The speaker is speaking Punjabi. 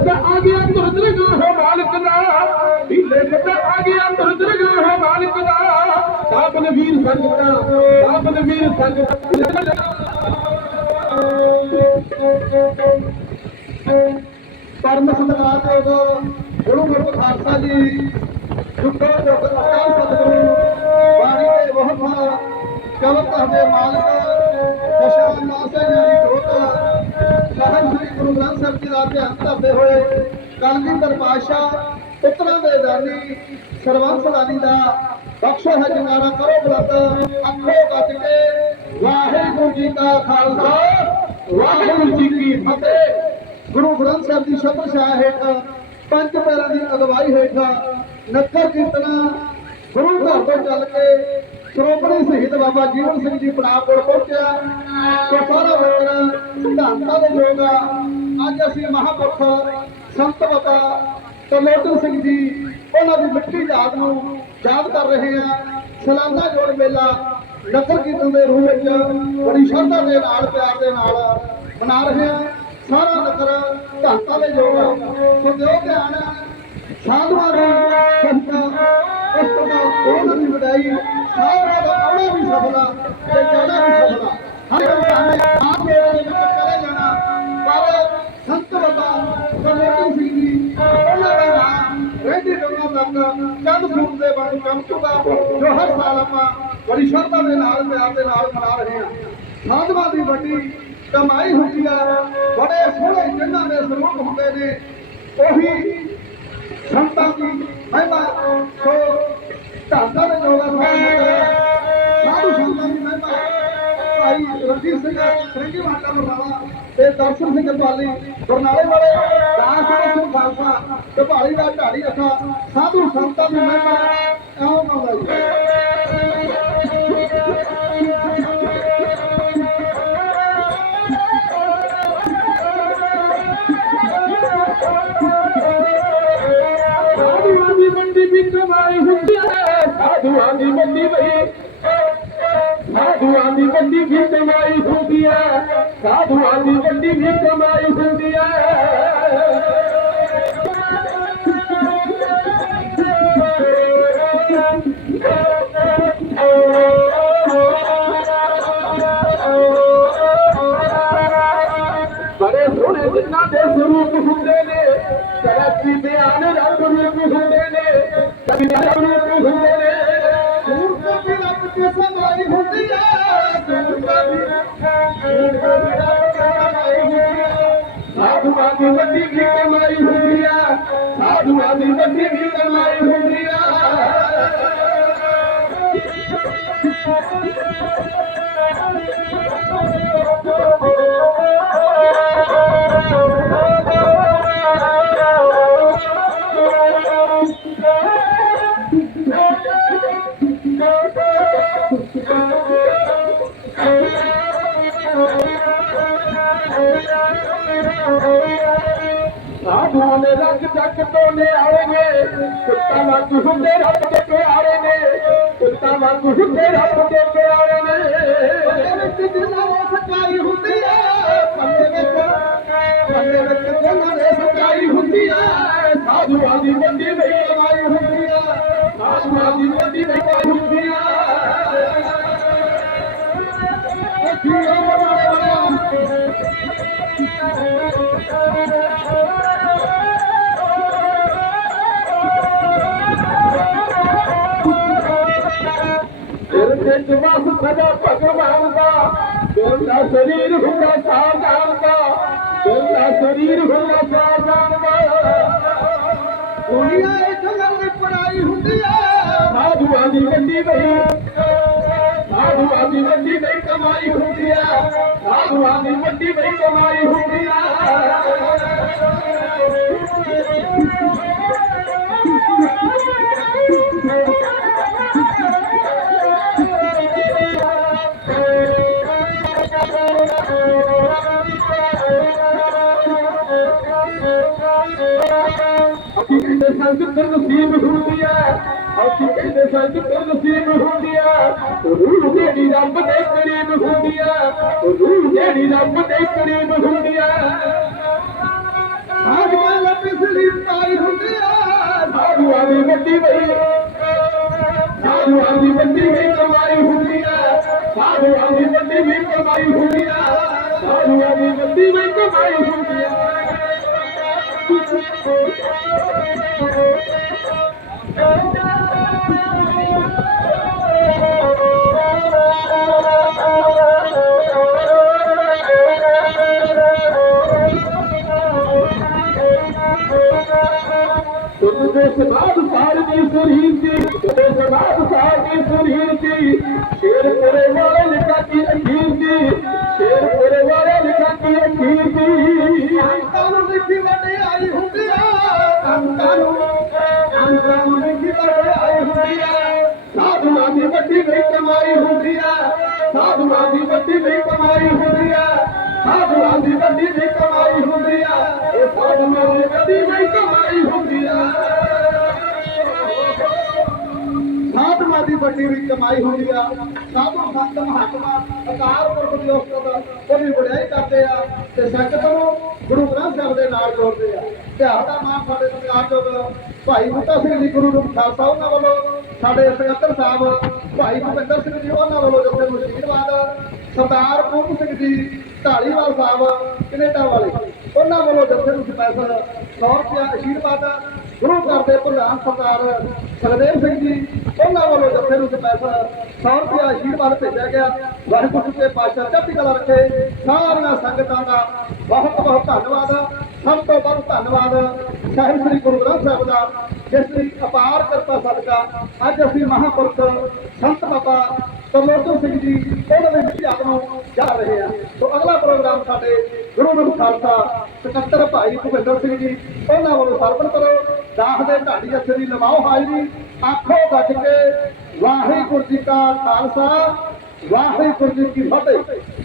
ਕਦਾ ਆ ਗਿਆ ਦੁਰਦਰਗਾਹ ਮਾਲਕ ਦਾ। ਢੀਲੇ ਕਦਾ ਆ ਗਿਆ ਦੁਰਦਰਗਾਹ ਮਾਲਕ ਦਾ। ਕਾਬਲ ਵੀਰ ਸੰਗਤਾਂ ਕਾਬਲ ਵੀਰ ਸੰਗਤਾਂ। ਪਰਮ ਸਤਿਕਾਰਯੋਗ ਗੁਰੂ ਗੁਰੂ ਖਾਲਸਾ ਜੀ, ਜੁਗੋ ਜੁਗ ਅਕਾਲ ਸਤਿਗੁਰੂ, ਬਾਣੀ ਦੇ ਬਹੁਤ ਕਵਤ ਦੇ ਮਾਲਕ ਦਸ਼ਾ ਨਾਸੇ ਜੀ। ਗੁਰੂ ਗ੍ਰੰਥ ਸਾਹਿਬ ਜੀ ਦਾ ਧਿਆਨ ਧਰਦੇ ਹੋਏ ਕਲਗੀਧਰ ਪਾਤਸ਼ਾਹ ਉਤਰਾਂ ਦੇ ਦਾਨੀ, ਸਰਵੰਸ ਦਾਨੀ ਦਾ ਬਖਸ਼ੋ ਹੈ ਜਨਾਰਾ ਕਰੋ ਬਲਤ ਅੱਖੋ ਗੱਜ ਕੇ ਵਾਹਿਗੁਰੂ ਜੀ ਕਾ ਖਾਲਸਾ, ਵਾਹਿਗੁਰੂ ਜੀ ਕੀ ਫਤਿਹ। ਗੁਰੂ ਗ੍ਰੰਥ ਸਾਹਿਬ ਦੀ ਸ਼ਬਦ ਛਾਇਆ ਹੇਠ, ਪੰਜ ਪੈਰਾਂ ਦੀ ਅਗਵਾਈ ਹੇਠ ਨਗਰ ਕੀਰਤਨ ਗੁਰੂ ਘਰ ਤੋਂ ਚੱਲ ਕੇ ਸ਼੍ਰੋਮਣੀ ਸ਼ਹੀਦ ਬਾਬਾ ਜੀਵਨ ਸਿੰਘ ਜੀ ਪੜਾਅ ਕੋਲ ਪਹੁੰਚਿਆ ਤੇ ਸਾਰਾ ਵਰਣ ਸਿਧਾਂਤਾਂ ਦੇ ਯੋਗ ਆ। ਅੱਜ ਅਸੀਂ ਮਹਾਂਪੁਰਖ ਸੰਤ ਬਾਬਾ ਤਰਲੋਚਨ ਸਿੰਘ ਜੀ, ਉਹਨਾਂ ਦੀ ਮਿੱਟੀ ਯਾਦ ਨੂੰ ਯਾਦ ਕਰ ਰਹੇ ਹਾਂ ਸਾਲਾਨਾ ਜੋੜ ਮੇਲਾ ਨਗਰ ਕੀਰਤਨ ਦੇ ਰੂਪ ਵਿੱਚ ਬੜੀ ਸ਼ਰਧਾ ਦੇ ਨਾਲ, ਪਿਆਰ ਦੇ ਨਾਲ ਮਨਾ ਰਹੇ ਹਾਂ ਸਾਰਾ ਨਗਰ ਧੰਤਾ ਦੇ ਯੋਗ ਆ। ਸੋ ਦਿਓ ਧਿਆਨ ਸਾਧੂਆਂ ਨੂੰ ਸੰਤਾਂ ਉਸ ਤੋਂ ਬਾਅਦ ਉਹਨਾਂ ਦੀ ਵਡਾਈ ਸਾਰਾ ਦਾ ਆਉਣਾ ਵੀ ਸਫਲਾ ਤੇ ਜਾਣਾ ਵੀ ਸਫਲਾ ਹਰ ਇਨਸਾਨ ਆਪ ਮੇਰੇ ਦੇ ਵਿੱਚ ਚਲੇ ਜਾਣਾ ਪਰ ਸੰਤ ਬਾਬਾ ਕਮੇਟੀ ਸਿੰਘ ਜੀ ਉਹਨਾਂ ਦਾ ਨਾਮ ਰਹਿੰਦੀ ਦੁਨੀਆ ਤੱਕ ਚੰਦ ਸੂਰ ਦੇ ਬਣ ਚਮਕੂਗਾ ਜੋ ਹਰ ਸਾਲ ਆਪਾਂ ਬੜੀ ਸ਼ਰਧਾ ਦੇ ਨਾਲ ਪਿਆਰ ਦੇ ਨਾਲ ਮਨਾ ਰਹੇ ਹਾਂ ਸਾਧੂਆਂ ਦੀ ਵੱਡੀ ਕਮਾਈ ਹੁੰਦੀ ਆ ਬੜੇ ਸੋਹਣੇ ਜਿਨ੍ਹਾਂ ਦੇ ਸਰੂਪ ਹੁੰਦੇ ਨੇ ਉਹੀ ਸੰਤਾਂ ਦੀ ਮਹਿਮਾ, ਸੋ ਧਾਤਾ ਦੇ ਜੋਗਾ ਸਾਧੂ ਭਾਈ ਸਿੰਘ ਫਰੰਗੀ ਮਾਤਾ ਬਰਨਾਲਾ ਤੇ ਦਰਸ਼ਨ ਸਿੰਘ ਪਾਲੀ ਬਰਨਾਲੇ ਵਾਲੇ ਦਾਸ ਸਿੰਘ ਖਾਲਸਾ ਤੇ ਭਾਲੀ ਦਾ ਢਾੜੀ ਰੱਖਾ, ਸਾਧੂ ਸੰਤਾਂ ਦੀ ਮਹਿਮਾ ਆਓ ਮਾਤਾ ਜੀ। ਸਾਧੂਆਂ ਦੀ ਮੰਡੀ ਵੀ ਕਮਾਈ ਹੁੰਦੀ ਹੈ, ਸਾਧੂਆਂ ਦੀ ਮੰਡੀ ਵੀ ਸਾਧੂਆਂ ਦੀ ਮੰਡੀ ਵੀ ਕਮਾਈ ਹੁੰਦੀ ਹੈ ਬੜੇ ਸੋਹਣੇ ਜਿਨ੍ਹਾਂ ਦੇ ਸਰੂਪ ਹੁੰਦੇ ਨੇ। ਕਦੇ ਬਿਆਨ ਰੰਗ ਰੂਪ ਹੁੰਦੇ ਨੇ। ਕਦੇ ਰੂਪ ਹੁੰਦੇ ਸਾਧੂਆਂ ਦੀ ਵੱਡੀ ਵੀ ਕਮਾਈ ਹੁੰਦੀ ਆ ਸਾਧੂਆਂ ਦੀ ਵੱਡੀ ਵੀ ਕਮਾਈ ਹੁੰਦੀ ਆ ਸਾਧੂਆਂ ਦੇ ਰੰਗ ਚੱਕ ਤੋਂ ਨੇ। ਕੁੱਤਾ ਵਾਂਗ ਹੁੰਦੇ ਰੱਬ ਦੇ ਪਿਆਰੇ ਨੇ। ਕੁੱਤਾ ਵਾਂਗ ਹੁੰਦੇ ਰੱਬ ਦੇ ਪਿਆਰੇ ਨੇ। ਪੱਲੇ ਵਿੱਚ ਜਿਨ੍ਹਾਂ ਦੀ ਸਚਾਈ ਹੁੰਦੀ ਹੈ ਪੱਲੇ ਵਿੱਚ ਪੱਲੇ ਵਿੱਚ ਜਿਨ੍ਹਾਂ ਸਚਾਈ ਹੁੰਦੀ ਹੈ ਸਾਧੂਆਂ ਦੀ ਵੱਡੀ ਵੀ ਕਮਾਈ ਹੁੰਦੀ ਹੈ ਸਾਧੂਆਂ ਦੀ ਵੱਡੀ ਵੀ ਕਮਾਈ ਹੁੰਦੀ ਆ। ਜੀਓ ਬਣਾ ਦਿਲ ਦੇ ਜਵਾਸ ਸਦਾ ਭਗਵਾਨ ਦਾ। ਦਿਲ ਦਾ ਸਰੀਰ ਹੁੰਦਾ ਸਾਧਾਨ ਦਾ। ਦਿਲ ਦਾ ਸਰੀਰ ਹੁੰਦਾ ਸਾਧਾਨ ਦਾ। ਦੁਨੀਆ ਇਹ ਜੰਗਲ ਦੀ ਪੜਾਈ ਹੁੰਦੀ ਹੈ ਸਾਧੂਆਂ ਦੀ ਵੱਡੀ ਵਈ ਸਾਧੂਆਂ ਦੀ ਵੱਡੀ ਵਈ ਕਮਾਈ ਹੁੰਦੀ ਆ ਸਾਧੂਆਂ ਦੀ ਵੱਡੀ ਵਈ ਕਮਾਈ ਹੁੰਦੀ ਆ ਅਸੀਂ ਕਹਿੰਦੇ ਸੰਗ ਨਸੀਬ ਹੁੰਦੀ ਆ ਅਸੀਂ ਕਹਿੰਦੇ ਸੰਗ ਨਸੀਬ ਹੁੰਦੀ ਆ ਰੂਹ ਜਿਹੜੀ ਰੱਬ ਦੇ ਕਰੀਬ ਹੁੰਦੀ ਆ ਰੂਹ ਜਿਹੜੀ ਰੱਬ ਦੇ ਕਰੀਬ ਹੁੰਦੀ ਆ ਸਾਧੂਆਂ ਦਾ ਪਿਛਲੀ ਪਾਈ ਹੁੰਦੀ ਆ ਸਾਧੂਆਂ ਦੀ ਵੱਡੀ ਬਈ ਸਾਧੂਆਂ ਦੀ ਵੱਡੀ ਵੀ ਕਮਾਈ ਹੁੰਦੀ ਹੈ ਸਾਧੂਆਂ ਦੀ ਵੱਡੀ ਵੀ ਕਮਾਈ ਹੁੰਦੀ ਹੈ ਸਾਧੂਆਂ ਦੀ ਵੱਡੀ ਵੀ ਕਮਾਈ ਹੁੰਦੀ ਤੁਮਦੇ तूं साल जी सुहि शेर करे लिखा थी अखीर जी शेर کی अखीर जी ਇਹ ਸਾਧੂਆਂ ਦੀ ਕਮਾਈ ਹੁੰਦੀ ਹੈ ਸਾਧੂਆਂ ਦੀ ਵੱਡੀ ਵੀ ਕਮਾਈ ਹੁੰਦੀ ਆ। ਸਾਧੂ ਸੰਤ ਮਹਾਤਮਾ ਅਕਾਲ ਪੁਰਖ ਦੀ ਉਸਤਤ ਉਹਦੀ ਵਡਿਆਈ ਕਰਦੇ ਆ ਤੇ ਸੰਗਤ ਨੂੰ ਗੁਰੂ ਗ੍ਰੰਥ ਸਾਹਿਬ ਦੇ ਨਾਲ ਜੋੜਦੇ ਆ। ਧਿਆਨ ਦਾ ਮਾਨ ਸਾਡੇ ਸਤਿਕਾਰਯੋਗ ਭਾਈ ਬੁੱਢਾ ਸਿੰਘ ਜੀ, ਗੁਰੂ ਰੂਪ ਖਾਲਸਾ, ਉਹਨਾਂ ਵੱਲੋਂ ਸਾਡੇ ਸਕੱਤਰ ਸਾਹਿਬ, ਭਾਈ ਭੁਪਿੰਦਰ ਸਿੰਘ ਜੀ, ਉਹਨਾਂ ਵੱਲੋਂ ਜਥੇ ਨੂੰ ਅਸ਼ੀਰਵਾਦ ਸਰਦਾਰ ਪੂਰਨ ਸਿੰਘ ਜੀ, ਢਾਲੀਵਾਲ ਸਾਹਿਬ, ਕੈਨੇਡਾ ਵਾਲੇ। ਉਹਨਾਂ ਵੱਲੋਂ ਜਥੇ ਨੂੰ ਸਪੈਸ਼ਲ 100 ਰੁਪਇਆ ਅਸ਼ੀਰਵਾਦ ਗੁਰੂ ਘਰ ਦੇ ਪ੍ਰਧਾਨ ਸਰਦਾਰ ਸਰਦੇਵ ਸਿੰਘ ਜੀ, ਉਹਨਾਂ ਵੱਲੋਂ ਜਥੇ ਨੂੰ ਸਪੈਸ਼ਲ 100 ਰੁਪਇਆ ਆਸ਼ੀਰਵਾਦ ਭੇਜਿਆ ਗਿਆ, ਵਾਹਿਗੁਰੂ ਜੀ ਦੇ ਪਾਤਸ਼ਾਹ ਚੜ੍ਹਦੀ ਕਲਾ ਰੱਖੇ, ਸਾਰੀਆਂ ਸੰਗਤਾਂ ਦਾ ਬਹੁਤ ਬਹੁਤ ਧੰਨਵਾਦ ਸਭ ਤੋਂ ਵੱਧ ਧੰਨਵਾਦ ਸਾਹਿਬ ਸ੍ਰੀ ਗੁਰੂ ਗ੍ਰੰਥ ਸਾਹਿਬ ਦਾ, ਜਿਸ ਦੀ ਅਪਾਰ ਕਰਤਾ ਸਦਕਾ ਅੱਜ ਅਸੀਂ ਮਹਾਂਪੁਰਖ ਸੰਤ ਬਾਬਾ ਤਰਲੋਚਨ ਸਿੰਘ ਜੀ, ਉਹਨਾਂ ਦੇ ਵਿੱਚ ਨੂੰ ਜਾ ਰਹੇ ਹਾਂ ਸੋ ਅਗਲਾ ਪ੍ਰੋਗਰਾਮ ਸਾਡੇ ਗੁਰੂ ਗ੍ਰੰਥ ਖਾਲਸਾ ਸਕੱਤਰ ਭਾਈ ਭੁਪਿੰਦਰ ਸਿੰਘ ਜੀ, ਉਹਨਾਂ ਵੱਲੋਂ ਸਰਪਣ ਕਰੋ। ਦਾਸ ਦੇ ਢਾਡੀ ਜੱਥੇ ਦੀ ਲਵਾਓ ਹਾਜ਼ਰੀ, ਆਖੋ ਗੱਜ ਕੇ ਵਾਹਿਗੁਰੂ ਜੀ ਕਾ ਖਾਲਸਾ, ਵਾਹਿਗੁਰੂ ਜੀ ਕੀ ਫਤਿਹ।